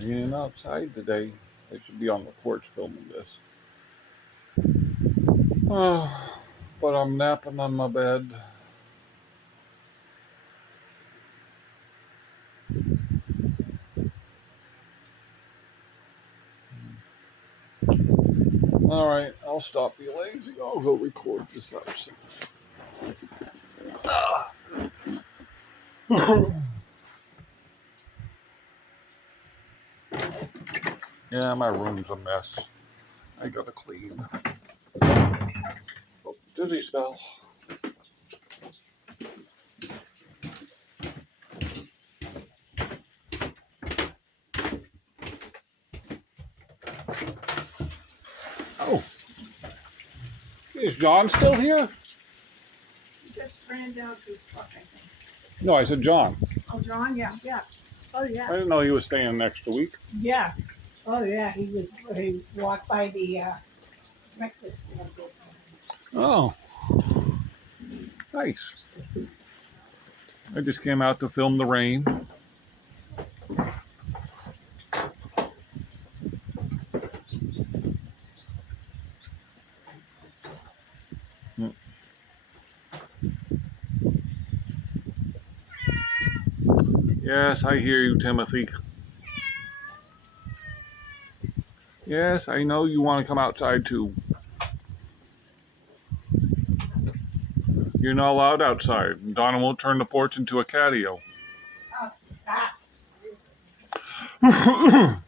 Raining outside today. I should be on the porch filming this. Oh, but I'm napping on my bed. All right, I'll stop being lazy. I'll go record this episode. Yeah, my room's a mess. I gotta clean. Oh, dizzy spell. Oh, is John still here? He just ran down to his truck, I think. No, I said John. Oh, John, yeah, yeah. Oh, I yeah. didn't know he was staying an extra week. Yeah. Oh, yeah. He walked by the breakfast. Oh, nice. I just came out to film the rain. Yes, I hear you, Timothy. Yes, I know you want to come outside too. You're not allowed outside. Donna won't turn the porch into a catio. Oh, ah.